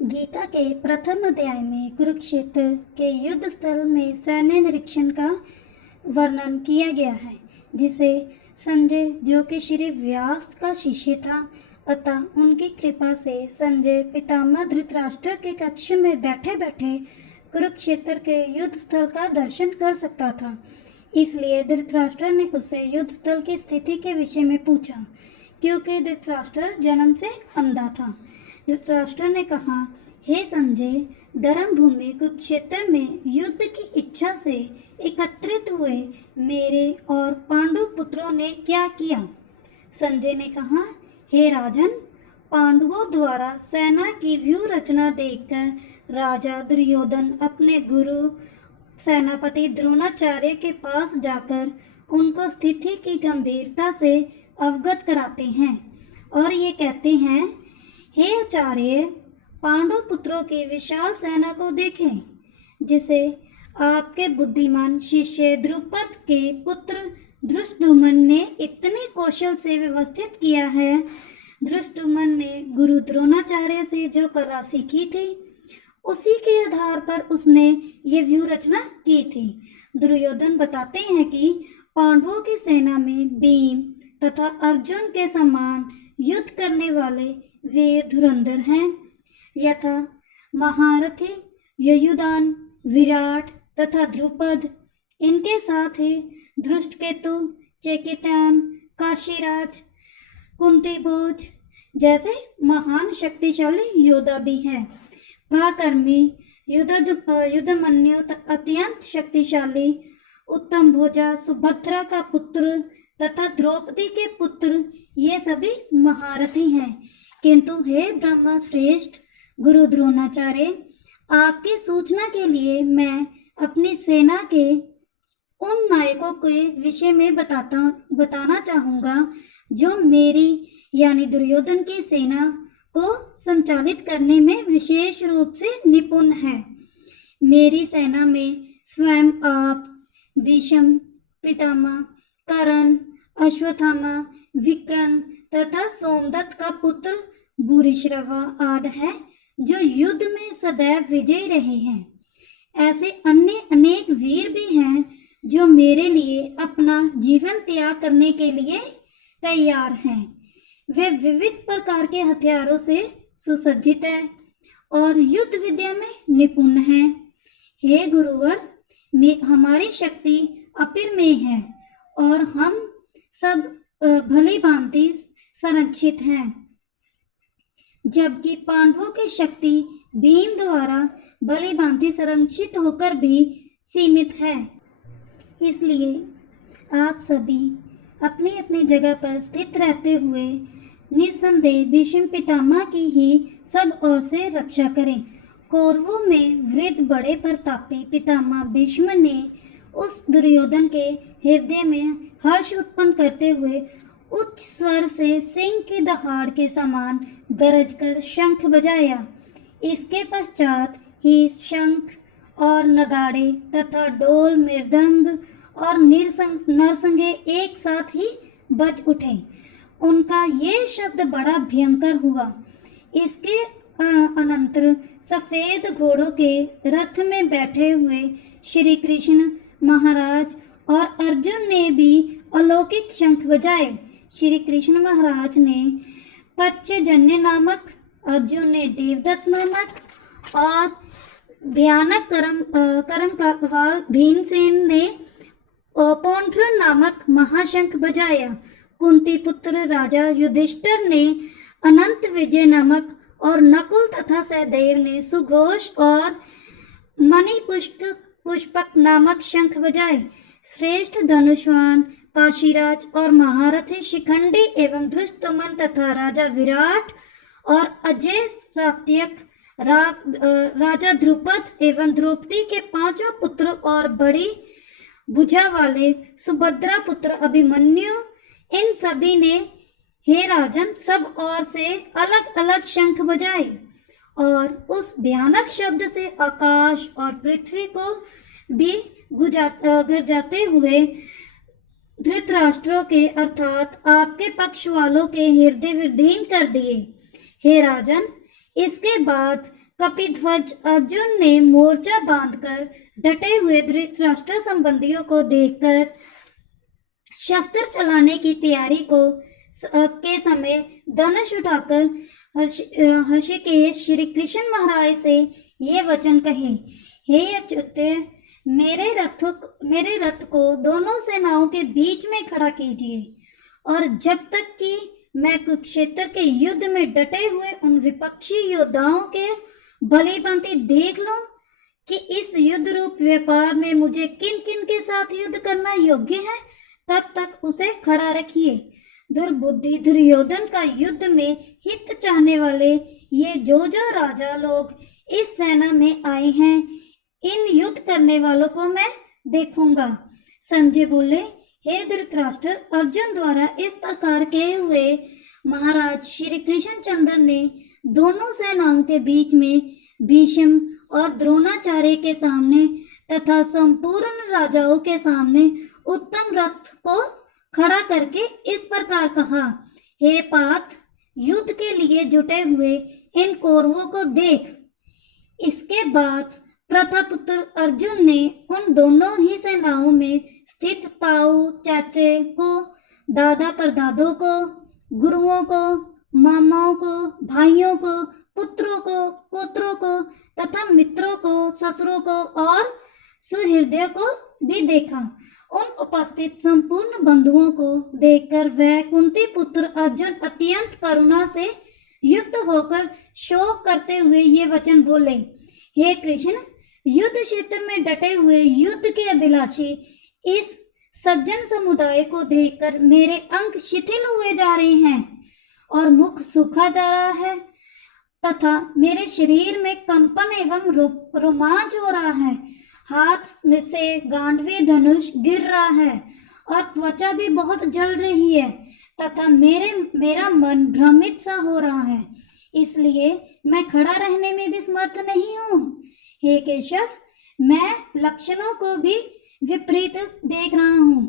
गीता के प्रथम अध्याय में कुरुक्षेत्र के युद्ध स्थल में सैन्य निरीक्षण का वर्णन किया गया है, जिसे संजय, जो कि श्री व्यास का शिष्य था, अतः उनकी कृपा से संजय पितामह धृतराष्ट्र के कक्ष में बैठे बैठे कुरुक्षेत्र के युद्ध स्थल का दर्शन कर सकता था। इसलिए धृतराष्ट्र ने उससे युद्ध स्थल की स्थिति के विषय में पूछा, क्योंकि धृतराष्ट्र जन्म से अंधा था। धृतराष्ट्र ने कहा, हे संजय, धर्म भूमि कुरुक्षेत्र में युद्ध की इच्छा से एकत्रित हुए मेरे और पांडु पुत्रों ने क्या किया? संजय ने कहा, हे राजन, पांडवों द्वारा सेना की व्यूह रचना देखकर राजा दुर्योधन अपने गुरु सेनापति द्रोणाचार्य के पास जाकर उनको स्थिति की गंभीरता से अवगत कराते हैं और ये कहते हैं, हे आचार्य, पांडव पुत्रों की विशाल सेना को देखें, जिसे आपके बुद्धिमान शिष्य द्रुपद के पुत्र धृष्टद्युम्न ने इतने कौशल से व्यवस्थित किया है। धृष्टद्युम्न ने गुरु द्रोणाचार्य से जो कला सीखी थी, उसी के आधार पर उसने ये व्यूह रचना की थी। दुर्योधन बताते हैं कि पांडवों की सेना में भीम तथा अर्जुन के समान युद्ध करने वाले वीर धुरंधर हैं, यथा महारथी युयुधान, विराट तथा द्रुपद। इनके साथ ही धृष्टकेतु, चेकितान, काशीराज, कुंतीभोज जैसे महान शक्तिशाली योद्धा भी हैं। पराक्रमी युद्धमन्यु अत्यंत शक्तिशाली उत्तमभोजा, सुभद्रा का पुत्र तथा द्रौपदी के पुत्र, ये सभी महारथी हैं। किंतु हे ब्रह्मा श्रेष्ठ गुरु द्रोणाचार्य, आपकी सूचना के लिए मैं अपनी सेना के उन नायकों के विषय में बताना चाहूँगा जो मेरी यानी दुर्योधन की सेना को संचालित करने में विशेष रूप से निपुण है। मेरी सेना में स्वयं आप, भीष्म पितामह, कर्ण, अश्वत्थामा, विकर्ण तथा सोमदत्त का पुत्र भूरिश्रवा आदि है, जो युद्ध में सदैव विजयी रहे हैं। ऐसे अन्य अनेक वीर भी हैं जो मेरे लिए अपना जीवन त्याग करने के लिए तैयार हैं। वे विविध प्रकार के हथियारों से सुसज्जित है और युद्ध विद्या में निपुण हैं। हे गुरुवर, हमारी शक्ति अपरिमेय है और हम सब भली भांति संरक्षित हैं, जबकि पांडवों की शक्ति भीम द्वारा भली भांति संरक्षित होकर भी सीमित है। इसलिए आप सभी अपनी अपनी जगह पर स्थित रहते हुए निस्संदेह भीष्म पितामह की ही सब ओर से रक्षा करें। कौरवों में वृद्ध बड़े प्रतापी पितामह भीष्म ने उस दुर्योधन के हृदय में हर्ष उत्पन्न करते हुए उच्च स्वर से सिंह की दहाड़ के समान गरज कर शंख बजाया। इसके पश्चात ही शंख और नगाड़े तथा डोल, मृदंग और नरसंगे एक साथ ही बज उठे। उनका ये शब्द बड़ा भयंकर हुआ। इसके अनंतर सफेद घोड़ों के रथ में बैठे हुए श्री कृष्ण महाराज और अर्जुन ने भी अलौकिक शंख बजाए। श्री कृष्ण महाराज ने पच्चजन्य नामक, अर्जुन ने देवदत्त नामक और भयानक करम का भीमसेन ने पौंड्र नामक महाशंख बजाया। कुंती पुत्र राजा युधिष्ठिर ने अनंत विजय नामक और नकुल तथा सहदेव ने सुघोष और मणि पुष्पक नामक शंख बजाए। श्रेष्ठ धनुष्वान काशीराज और महारथी शिखंडी एवं धृष्टद्युम्न तथा राजा विराट और अजय सात्यक, राजा द्रुपद एवं द्रौपदी के पांचों पुत्र और बड़ी भुजा वाले सुभद्रा पुत्र अभिमन्यु, इन सभी ने हे राजन सब ओर से अलग अलग शंख बजाए और उस भयानक शब्द से आकाश और पृथ्वी को भी गुरजाते हुए धृतराष्ट्रों के अर्थात आपके पक्ष वालों के हृदय विदीर्ण कर दिए। हे राजन, इसके बाद कपिध्वज अर्जुन ने मोर्चा बांधकर डटे हुए धृतराष्ट्र संबंधियों को देखकर शस्त्र चलाने की तैयारी के समय धनुष उठाकर हर्षिकेश श्री कृष्ण महाराज से ये वचन कहे, हे अच्युत, मेरे रथ को दोनों सेनाओं के बीच में खड़ा कीजिए, और जब तक कि मैं कुरुक्षेत्र के युद्ध में डटे हुए उन विपक्षी योद्धाओं के भली भांति देख लूं कि इस युद्ध रूप व्यापार में मुझे किन किन के साथ युद्ध करना योग्य है, तब तक उसे खड़ा रखिए। दुर्बुद्धि दुर्योधन का युद्ध में हित चाहने वाले ये जो राजा लोग इस सेना में आए हैं, इन युद्ध करने वालों को मैं देखूंगा। संजय बोले, हे धृतराष्ट्र, अर्जुन द्वारा इस प्रकार कहे हुए महाराज श्री कृष्णचंद्र ने दोनों सेनाओं के बीच में भीष्म और द्रोणाचार्य के सामने तथा संपूर्ण राजाओं के सामने उत्तम रथ को खड़ा करके इस प्रकार कहा, हे पार्थ, युद्ध के लिए जुटे हुए इन कौरवों को देख। इसके बाद प्रथापुत्र अर्जुन ने उन दोनों ही सेनाओं में स्थित ताऊ चाचे को, दादा परदादों को, गुरुओं को, मामाओं को, भाइयों को, पुत्रों को, पोत्रों को तथा मित्रों को, ससुरों को और सुहृदय को भी देखा। उन उपस्थित संपूर्ण बंधुओं को देखकर वह कुंती पुत्र अर्जुन अत्यंत करुणा से युक्त होकर शोक करते हुए ये वचन बोले, हे कृष्ण, युद्ध क्षेत्र में डटे हुए युद्ध के अभिलाषी इस सज्जन समुदाय को देखकर मेरे अंग शिथिल हुए जा रहे हैं और मुख सूखा जा रहा है तथा मेरे शरीर में कंपन एवं रोमांच हो रहा है। हाथ में से गांडवी धनुष गिर रहा है और त्वचा भी बहुत जल रही है तथा मेरा मन भ्रमित सा हो रहा है, इसलिए मैं खड़ा रहने में भी समर्थ नहीं हूँ। हे केशव, मैं लक्षणों को भी विपरीत देख रहा हूँ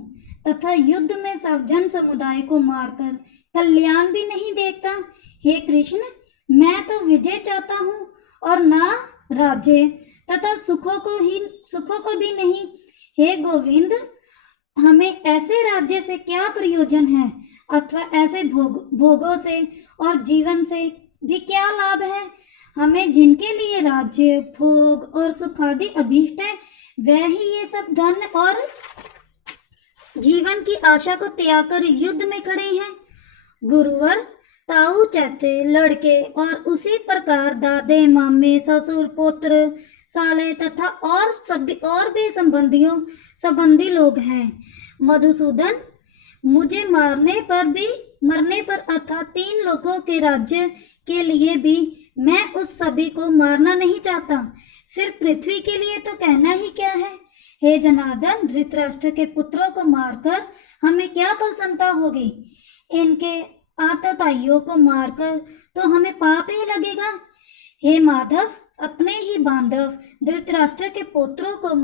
तथा युद्ध में सब जन समुदाय को मारकर कल्याण भी नहीं देखता। हे कृष्ण, मैं तो विजय चाहता हूँ और ना राज्य तथा सुखों को भी नहीं। हे गोविंद, हमें ऐसे राज्य से क्या प्रयोजन है अथवा ऐसे भोगों से और जीवन से भी क्या लाभ है। हमें जिनके लिए राज्य, भोग और सुख आदि अभीष्ट है, वह ही ये सब धन और जीवन की आशा को त्याग कर युद्ध में खड़े हैं। गुरुवर, ताऊ चाचे, लड़के और उसी प्रकार दादे, मामे, ससुर, पुत्र, साले तथा और भी संबंधी लोग हैं। मधुसूदन, मुझे मरने पर अर्थात 3 लोगों के राज्य के लिए भी मैं उस सभी को मारना नहीं चाहता, फिर पृथ्वी के लिए तो कहना ही क्या है। हे जनार्दन, धृतराष्ट्र के पुत्रों को मारकर हमें क्या प्रसन्नता होगी। इनके आतताइयों को मारकर तो हमें पाप ही लगेगा। हे माधव, अपने ही बांधव धृतराष्ट्र के पुत्रों को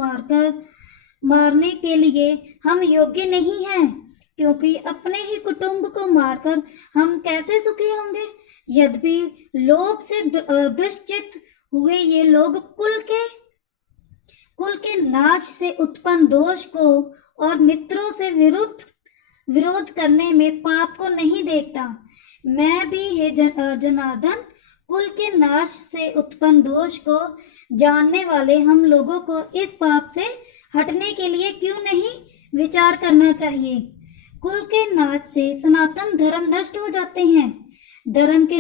मारने के लिए हम योग्य नहीं हैं, क्योंकि अपने ही कुटुंब को मारकर हम कैसे सुखी होंगे। यद्यपि लोभ से भ्रष्ट हुए ये लोग कुल के नाश से उत्पन्न दोष को और मित्रों से विरोध करने में पाप को नहीं देखता। मैं भी हे जनार्दन, कुल के नाश से उत्पन्न दोष को जानने वाले हम लोगों को इस पाप से हटने के लिए क्यों नहीं विचार करना चाहिए। कुल के नाश से सनातन धर्म नष्ट हो जाते हैं। धर्म के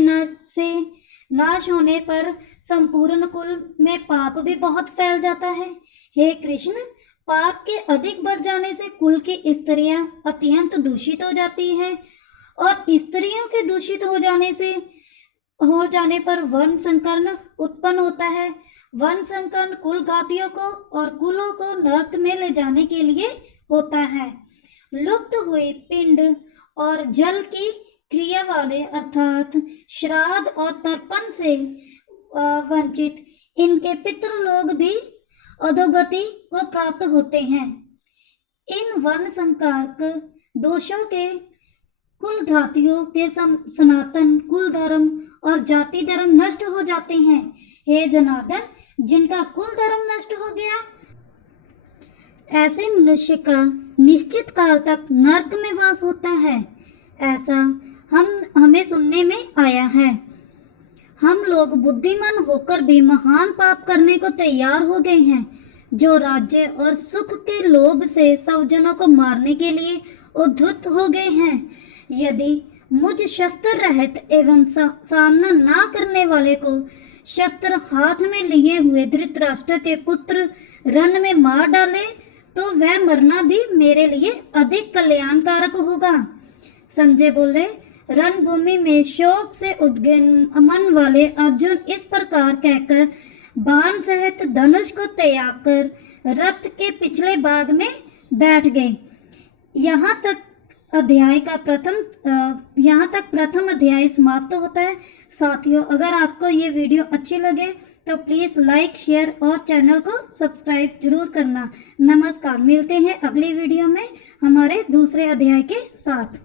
नाश होने पर संपूर्ण कुल में पाप भी बहुत फैल जाता है। हे कृष्ण, पाप के अधिक बढ़ जाने से कुल की स्त्रियां अत्यंत दूषित हो जाती है और स्त्रियों के दूषित हो जाने पर वर्ण संकर्ण उत्पन्न होता है। वर्ण संकर्ण कुल घातियों को और कुलों को नरक में ले जाने के लिए होता है। लुप्त हुए पिंड और जल की क्रिया वाले अर्थात श्राद्ध और तर्पण से वंचित इनके पितृलोक भी अधोगति को प्राप्त होते हैं। इन वर्ण संकारक दोषों के कुल घातियों के सनातन कुल धर्म और जाति धर्म नष्ट हो जाते हैं। हे जनार्दन, जिनका कुल धर्म नष्ट हो गया। ऐसे मनुष्य का निश्चित काल तक नरक में वास होता है, ऐसा हमें सुनने में आया है। हम लोग बुद्धिमान होकर भी महान पाप करने को तैयार हो गए हैं, जो राज्य और सुख के लोभ से स्वजनों को मारने के लिए उद्धत हो गए हैं। यदि मुझ शस्त्र रहित एवं सामना ना करने वाले को शस्त्र हाथ में लिए हुए धृतराष्ट्र के पुत्र रण में मार डाले, तो वह मरना भी मेरे लिए अधिक कल्याणकारक होगा। संजय बोले, रणभूमि में शोक से उद्विग्न मन वाले अर्जुन इस प्रकार कहकर बाण सहित धनुष को त्याग कर रथ के पिछले भाग में बैठ गए। यहाँ तक प्रथम अध्याय समाप्त होता है। साथियों, अगर आपको ये वीडियो अच्छी लगे तो प्लीज़ लाइक, शेयर और चैनल को सब्सक्राइब जरूर करना। नमस्कार, मिलते हैं अगली वीडियो में हमारे दूसरे अध्याय के साथ।